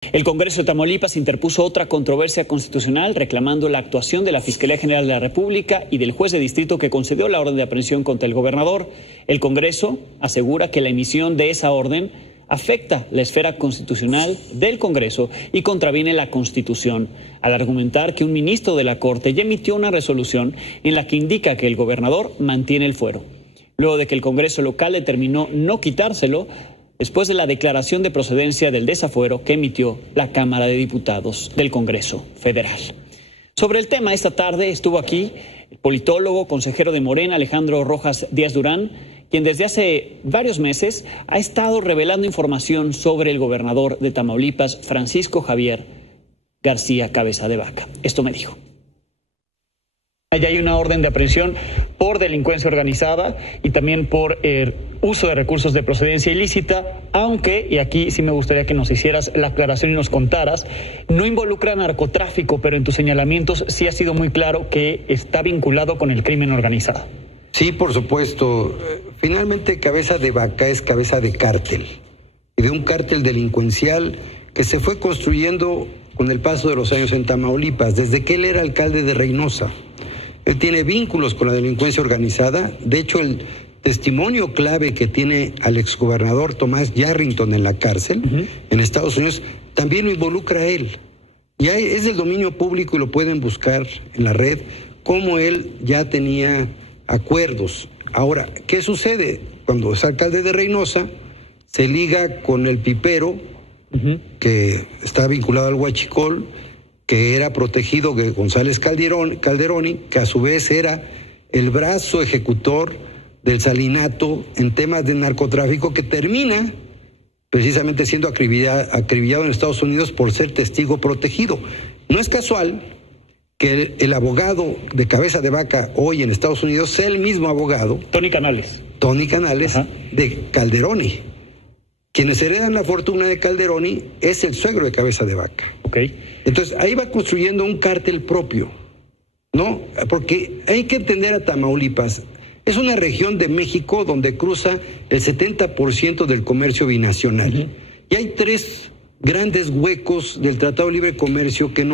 El Congreso de Tamaulipas interpuso otra controversia constitucional reclamando la actuación de la Fiscalía General de la República y del juez de distrito que concedió la orden de aprehensión contra el gobernador. El Congreso asegura que la emisión de esa orden afecta la esfera constitucional del Congreso y contraviene la Constitución, al argumentar que un ministro de la Corte ya emitió una resolución en la que indica que el gobernador mantiene el fuero. Luego de que el Congreso local determinó no quitárselo, después de la declaración de procedencia del desafuero que emitió la Cámara de Diputados del Congreso Federal. Sobre el tema, esta tarde estuvo aquí el politólogo, consejero de Morena, Alejandro Rojas Díaz Durán, quien desde hace varios meses ha estado revelando información sobre el gobernador de Tamaulipas, Francisco Javier García Cabeza de Vaca. Esto me dijo. Ya hay una orden de aprehensión por delincuencia organizada y también por uso de recursos de procedencia ilícita, aunque, y aquí sí me gustaría que nos hicieras la aclaración y nos contaras, no involucra narcotráfico, pero en tus señalamientos sí ha sido muy claro que está vinculado con el crimen organizado. Sí, por supuesto. Finalmente, Cabeza de Vaca es cabeza de cártel, y de un cártel delincuencial que se fue construyendo con el paso de los años en Tamaulipas, desde que él era alcalde de Reynosa. Él tiene vínculos con la delincuencia organizada. De hecho, el testimonio clave que tiene al exgobernador Tomás Yarrington en la cárcel, en Estados Unidos, también lo involucra a él. Ya es del dominio público y lo pueden buscar en la red, cómo él ya tenía acuerdos. Ahora, ¿qué sucede? Cuando es alcalde de Reynosa, se liga con el Pipero, que está vinculado al Huachicol, que era protegido de González Calderoni, que a su vez era el brazo ejecutor del Salinato en temas de narcotráfico, que termina precisamente siendo acribillado en Estados Unidos por ser testigo protegido. No es casual que el abogado de Cabeza de Vaca hoy en Estados Unidos sea el mismo abogado, Tony Canales, de Calderoni. Quienes heredan la fortuna de Calderoni es el suegro de Cabeza de Vaca. Entonces, ahí va construyendo un cártel propio, ¿no? Porque hay que entender a Tamaulipas. Es una región de México donde cruza el 70% del comercio binacional. Y hay tres grandes huecos del Tratado de Libre Comercio que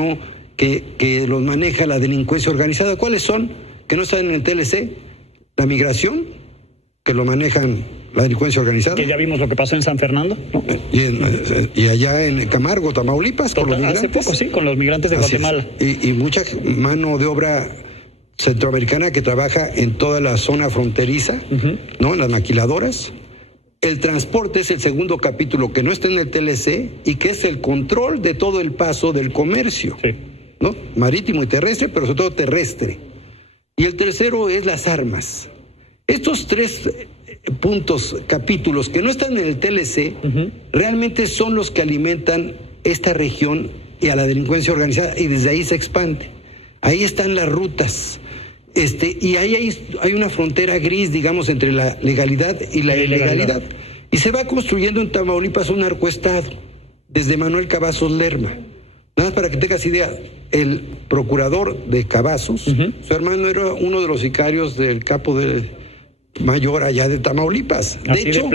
los maneja la delincuencia organizada. ¿Cuáles son? Que no están en el TLC. La migración, que lo manejan la delincuencia organizada. Que ya vimos lo que pasó en San Fernando, ¿no? Y allá en Camargo, Tamaulipas, con los migrantes. Hace poco, sí, con los migrantes de Guatemala. Y mucha mano de obra centroamericana que trabaja en toda la zona fronteriza, ¿no? En las maquiladoras. El transporte es el segundo capítulo que no está en el TLC y que es el control de todo el paso del comercio, ¿no? Marítimo y terrestre, pero sobre todo terrestre. Y el tercero es las armas. Estos tres capítulos que no están en el TLC, realmente son los que alimentan esta región y a la delincuencia organizada, y desde ahí se expande. Ahí están las rutas. Y ahí hay una frontera gris, digamos, entre la legalidad y la ilegalidad. Y se va construyendo en Tamaulipas un narcoestado, desde Manuel Cavazos Lerma. Nada más para que tengas idea, el procurador de Cavazos, su hermano era uno de los sicarios del capo mayor allá de Tamaulipas. De hecho,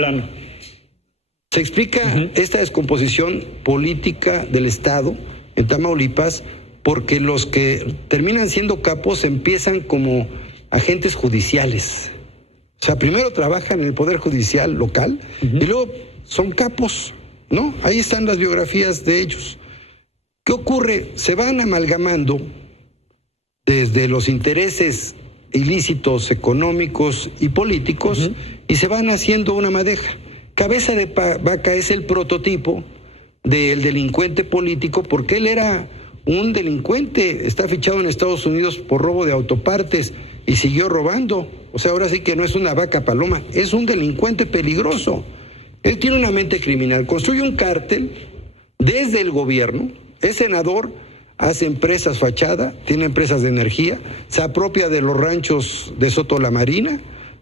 se explica esta descomposición política del Estado en Tamaulipas porque los que terminan siendo capos empiezan como agentes judiciales. O sea, primero trabajan en el Poder Judicial local y luego son capos, ¿no? Ahí están las biografías de ellos. ¿Qué ocurre? Se van amalgamando desde los intereses ilícitos económicos y políticos y se van haciendo una madeja. Cabeza de Vaca es el prototipo del delincuente político porque él era un delincuente, está fichado en Estados Unidos por robo de autopartes y siguió robando. O sea, ahora sí que no es una vaca paloma, es un delincuente peligroso. Él tiene una mente criminal, construye un cártel desde el gobierno, es senador, hace empresas fachada, tiene empresas de energía, se apropia de los ranchos de Soto La Marina,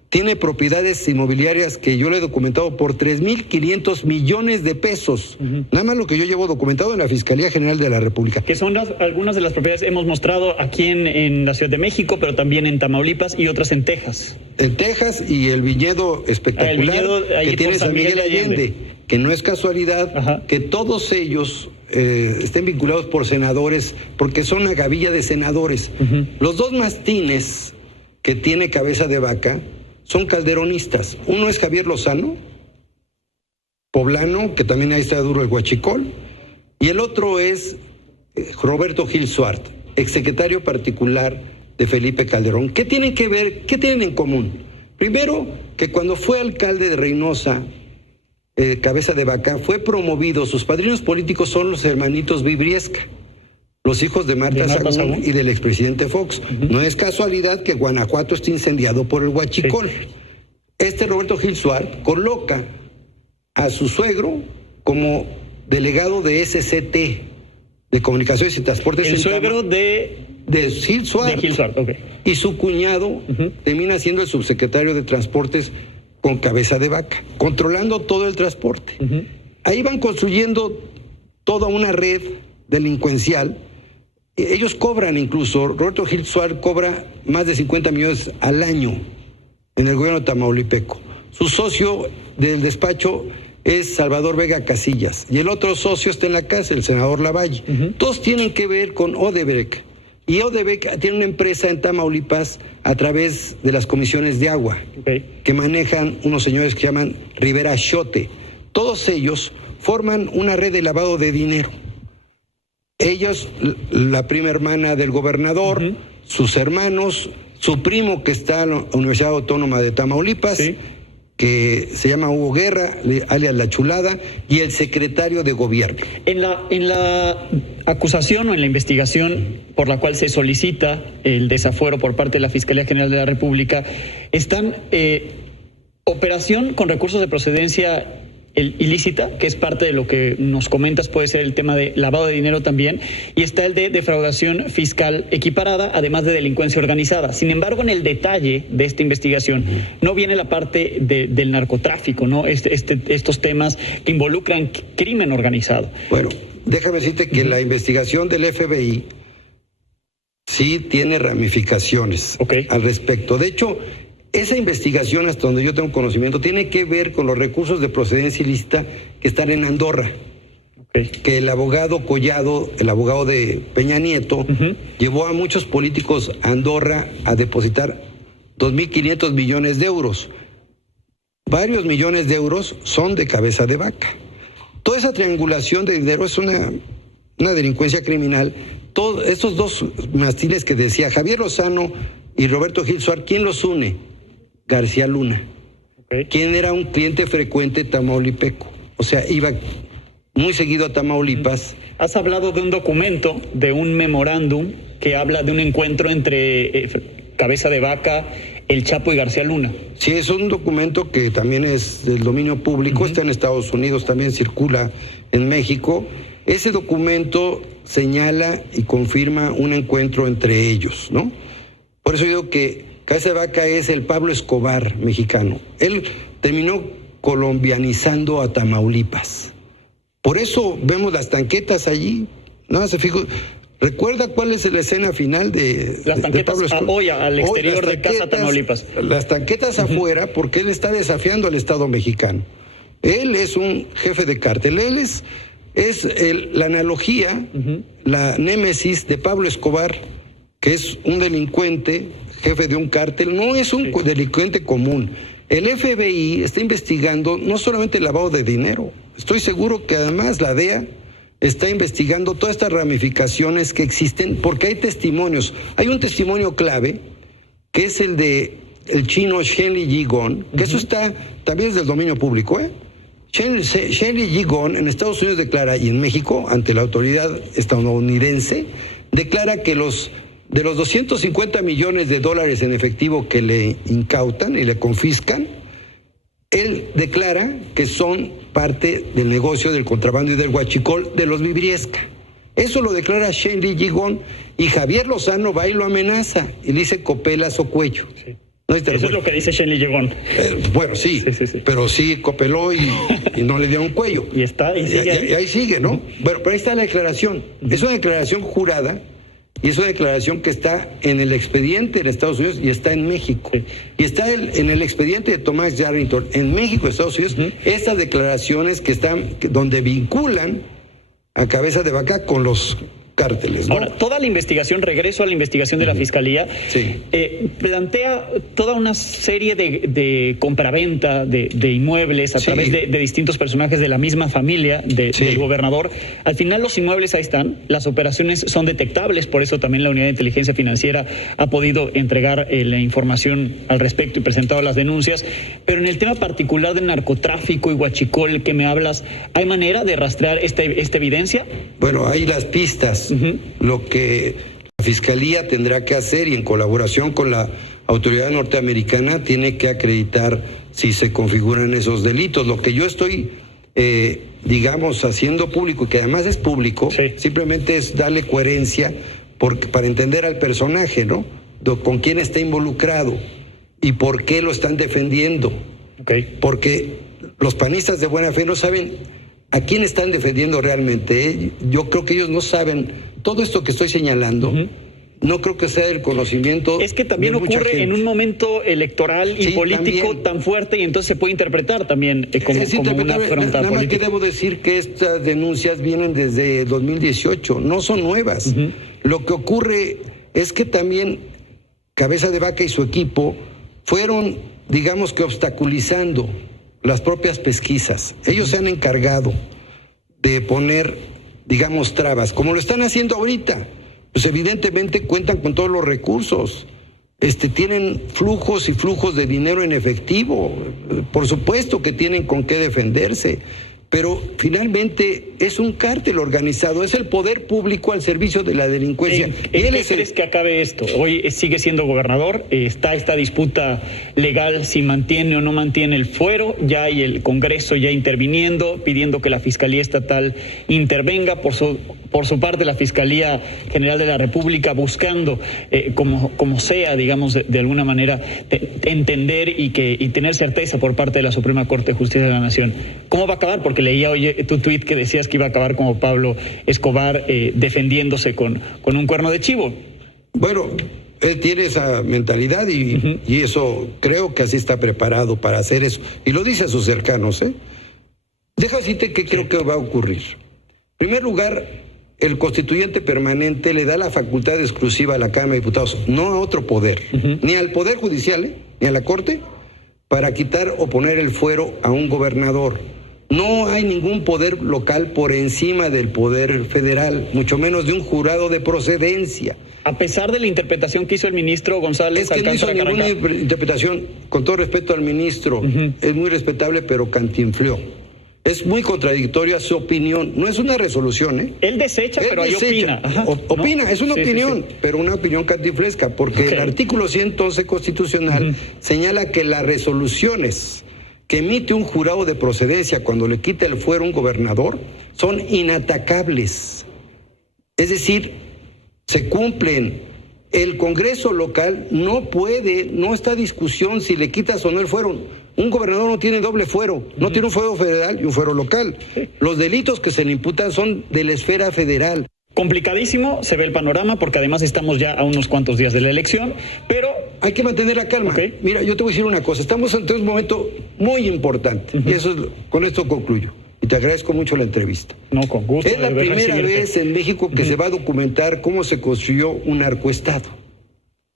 tiene propiedades inmobiliarias que yo le he documentado por 3,500 millones de pesos. Nada más lo que yo llevo documentado en la Fiscalía General de la República. Que son algunas de las propiedades que hemos mostrado aquí en la Ciudad de México, pero también en Tamaulipas y otras en Texas. En Texas y el viñedo espectacular que tiene San Miguel Allende, que no es casualidad que todos ellos estén vinculados por senadores, porque son una gavilla de senadores. Los dos mastines que tiene Cabeza de Vaca son calderonistas. Uno es Javier Lozano, poblano, que también ahí está duro el huachicol, y el otro es Roberto Gil Suart, exsecretario particular de Felipe Calderón. ¿Qué tienen que ver? ¿Qué tienen en común? Primero, que cuando fue alcalde de Reynosa, Cabeza de Vaca, fue promovido, sus padrinos políticos son los hermanitos Vibriesca, los hijos de Marta Sagún y del expresidente Fox. No es casualidad que Guanajuato esté incendiado por el huachicol. Sí. Este Roberto Gil Suart coloca a su suegro como delegado de SCT, de Comunicaciones y Transportes. El suegro de Gil Suart. De Gil Suart, ok. Y su cuñado termina siendo el subsecretario de Transportes con Cabeza de Vaca, controlando todo el transporte. Ahí van construyendo toda una red delincuencial. Ellos cobran incluso, Roberto Gil Suart cobra más de 50 millones al año en el gobierno tamaulipeco. Su socio del despacho es Salvador Vega Casillas y el otro socio está en la casa, el senador Lavalle. Todos tienen que ver con Odebrecht. Y Odebrecht tiene una empresa en Tamaulipas a través de las comisiones de agua, que manejan unos señores que llaman Rivera Xote. Todos ellos forman una red de lavado de dinero. Ellos, la prima hermana del gobernador, sus hermanos, su primo que está en la Universidad Autónoma de Tamaulipas, que se llama Hugo Guerra, alias La Chulada, y el secretario de gobierno. En la acusación o en la investigación por la cual se solicita el desafuero por parte de la Fiscalía General de la República, están operación con recursos de procedencia ilícita, que es parte de lo que nos comentas, puede ser el tema de lavado de dinero también, y está el de defraudación fiscal equiparada, además de delincuencia organizada. Sin embargo, en el detalle de esta investigación no viene la parte del narcotráfico, ¿no? Estos temas que involucran crimen organizado. Bueno, déjame decirte que la investigación del FBI sí tiene ramificaciones al respecto. De hecho, esa investigación, hasta donde yo tengo conocimiento, tiene que ver con los recursos de procedencia ilícita que están en Andorra. Que el abogado Collado, el abogado de Peña Nieto, llevó a muchos políticos a Andorra a depositar 2.500 millones de euros. Varios millones de euros son de Cabeza de Vaca. Toda esa triangulación de dinero es una delincuencia criminal. Todos estos dos mastines que decía Javier Lozano y Roberto Gil Suart, ¿quién los une? García Luna, quien era un cliente frecuente tamaulipeco, o sea, iba muy seguido a Tamaulipas. Has hablado de un documento, de un memorándum que habla de un encuentro entre Cabeza de Vaca, El Chapo y García Luna. Sí, es un documento que también es del dominio público, está en Estados Unidos, también circula en México. Ese documento señala y confirma un encuentro entre ellos, ¿no? Por eso digo que Cabeza de Vaca es el Pablo Escobar mexicano. Él terminó colombianizando a Tamaulipas. Por eso vemos las tanquetas allí. Nada se fijó. ¿Recuerda cuál es la escena final de las tanquetas de Pablo hoy al exterior de Casa Tamaulipas? Las tanquetas afuera, porque él está desafiando al Estado mexicano. Él es un jefe de cártel. Él es la analogía, la némesis de Pablo Escobar, que es un delincuente, jefe de un cártel, no es un delincuente común. El FBI está investigando no solamente el lavado de dinero, estoy seguro que además la DEA está investigando todas estas ramificaciones que existen, porque hay testimonios. Hay un testimonio clave, que es el de el chino Shenli Yigong, que eso está, también es del dominio público, Shenli Yigong en Estados Unidos declara, y en México, ante la autoridad estadounidense, declara que de los 250 millones de dólares en efectivo que le incautan y le confiscan, él declara que son parte del negocio del contrabando y del huachicol de los Vibriesca. Eso lo declara Shenli Yigong, y Javier Lozano va y lo amenaza y le dice copelas o cuello. Sí. ¿No? Eso es lo que dice Shenli Yigong. Bueno, sí, pero sí copeló y no le dio un cuello. Y está, y sigue ahí. Y ahí sigue, ¿no? Bueno, pero ahí está la declaración. Es una declaración jurada. Y es una declaración que está en el expediente en Estados Unidos y está en México. Y está en el expediente de Tomás Yarrington en México y Estados Unidos, estas declaraciones que están, donde vinculan a cabeza de vaca con los cárteles, ¿no? Ahora, toda la investigación, regreso a la investigación de la Fiscalía, Sí. Plantea toda una serie de compraventa de inmuebles a Sí. través de distintos personajes de la misma familia Sí. del gobernador. Al final los inmuebles ahí están, las operaciones son detectables, por eso también la Unidad de Inteligencia Financiera ha podido entregar la información al respecto y presentado las denuncias. Pero en el tema particular del narcotráfico y huachicol que me hablas, ¿hay manera de rastrear esta evidencia? Bueno, hay las pistas. Lo que la Fiscalía tendrá que hacer, y en colaboración con la autoridad norteamericana, tiene que acreditar si se configuran esos delitos. Lo que yo estoy, digamos, haciendo público, y que además es público, Sí. simplemente es darle coherencia para entender al personaje, ¿no? Con quién está involucrado y por qué lo están defendiendo. Okay. Porque los panistas de buena fe no saben a quién están defendiendo realmente, ¿eh? Yo creo que ellos no saben todo esto que estoy señalando. No creo que sea del conocimiento. Es que también de mucha ocurre gente. en un momento electoral y Sí, político también. tan fuerte, y entonces se puede interpretar también como Es una interpretable. afronta Nada más que política. debo decir que estas denuncias vienen desde 2018, no son nuevas. Lo que ocurre es que también Cabeza de Vaca y su equipo fueron, digamos que, obstaculizando las propias pesquisas. Ellos se han encargado de poner, digamos, trabas, como lo están haciendo ahorita. Pues evidentemente cuentan con todos los recursos. Tienen flujos y flujos de dinero en efectivo. Por supuesto que tienen con qué defenderse. Pero finalmente es un cártel organizado, es el poder público al servicio de la delincuencia. ¿En qué crees que acabe esto? Hoy sigue siendo gobernador, está esta disputa legal si mantiene o no mantiene el fuero, ya hay el Congreso ya interviniendo, pidiendo que la Fiscalía Estatal intervenga, por su parte la Fiscalía General de la República buscando, como sea, digamos, de alguna manera, entender y tener certeza por parte de la Suprema Corte de Justicia de la Nación. ¿Cómo va a acabar? Porque leía hoy tu tuit que decías que iba a acabar como Pablo Escobar defendiéndose con un cuerno de chivo. Bueno, él tiene esa mentalidad y eso creo que así está preparado para hacer eso. Y lo dice a sus cercanos, ¿eh? Déjame decirte qué creo que va a ocurrir. En primer lugar, el constituyente permanente le da la facultad exclusiva a la Cámara de Diputados, no a otro poder, ni al Poder Judicial, ni a la Corte, para quitar o poner el fuero a un gobernador. No hay ningún poder local por encima del poder federal, mucho menos de un jurado de procedencia. A pesar de la interpretación que hizo el ministro González, Es que no hizo Alcántara ninguna Carranca. interpretación, con todo respeto al ministro, es muy respetable, pero cantinfleó. Es muy contradictoria su opinión, no es una resolución, ¿eh? Él desecha, pero ahí desecha. opina. Ajá, Opina, ¿no? es una Sí, opinión, sí. pero una opinión cantinflesca, porque Ok. el artículo 111 constitucional señala que las resoluciones que emite un jurado de procedencia cuando le quita el fuero a un gobernador son inatacables. Es decir, se cumplen. El Congreso local no está a discusión si le quitas o no el fuero. Un gobernador no tiene doble fuero, no tiene un fuero federal y un fuero local. Los delitos que se le imputan son de la esfera federal. Complicadísimo se ve el panorama porque además estamos ya a unos cuantos días de la elección, pero Hay que mantener la calma. Ok. Mira, yo te voy a decir una cosa, estamos ante un momento muy importante y eso con esto concluyo. Y te agradezco mucho la entrevista. no, con gusto. Es la de primera recibirte. vez en México que se va a documentar cómo se construyó un narcoestado,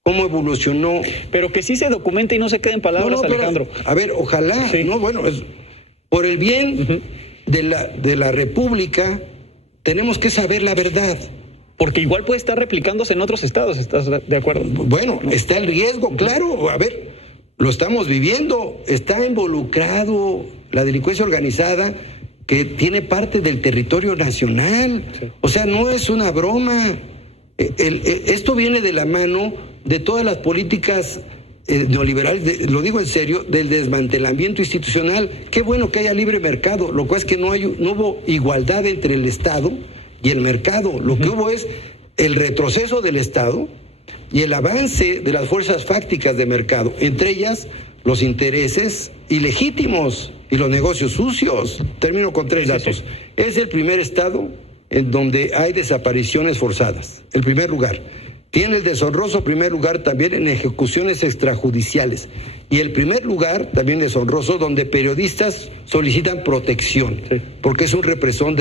cómo evolucionó. Pero que sí se documente y no se queden palabras, pero, Alejandro. a ver, ojalá, Sí. no, bueno, por el bien de la República, tenemos que saber la verdad. Porque igual puede estar replicándose en otros estados, ¿estás de acuerdo? Bueno, está el riesgo, claro, a ver, lo estamos viviendo, está involucrado la delincuencia organizada que tiene parte del territorio nacional, o sea, no es una broma. Esto viene de la mano de todas las políticas neoliberales, lo digo en serio, del desmantelamiento institucional. Qué bueno que haya libre mercado, lo cual es que no hubo igualdad entre el Estado y el mercado. Lo que hubo es el retroceso del Estado y el avance de las fuerzas fácticas de mercado, entre ellas los intereses ilegítimos y los negocios sucios. Termino con 3 datos. Es el primer estado en donde hay desapariciones forzadas, el primer lugar. Tiene el deshonroso primer lugar también en ejecuciones extrajudiciales. Y el primer lugar también deshonroso donde periodistas solicitan protección, sí, porque es un represor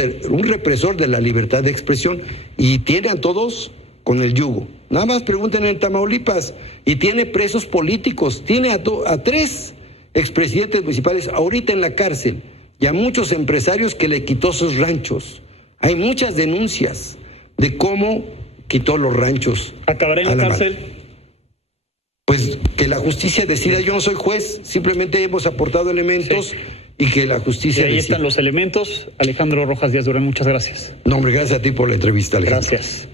de la libertad de expresión y tiene a todos con el yugo. Nada más pregunten en Tamaulipas, y tiene presos políticos, tiene a 3 expresidentes municipales ahorita en la cárcel y a muchos empresarios que le quitó sus ranchos. Hay muchas denuncias de cómo quitó los ranchos. ¿Acabará en la cárcel? Pues que la justicia decida. Yo no soy juez, simplemente hemos aportado elementos, sí, y que la justicia decida. Ahí decida. Están los elementos. Alejandro Rojas Díaz Durán, muchas gracias. No, hombre, gracias a ti por la entrevista, Alejandro. Gracias.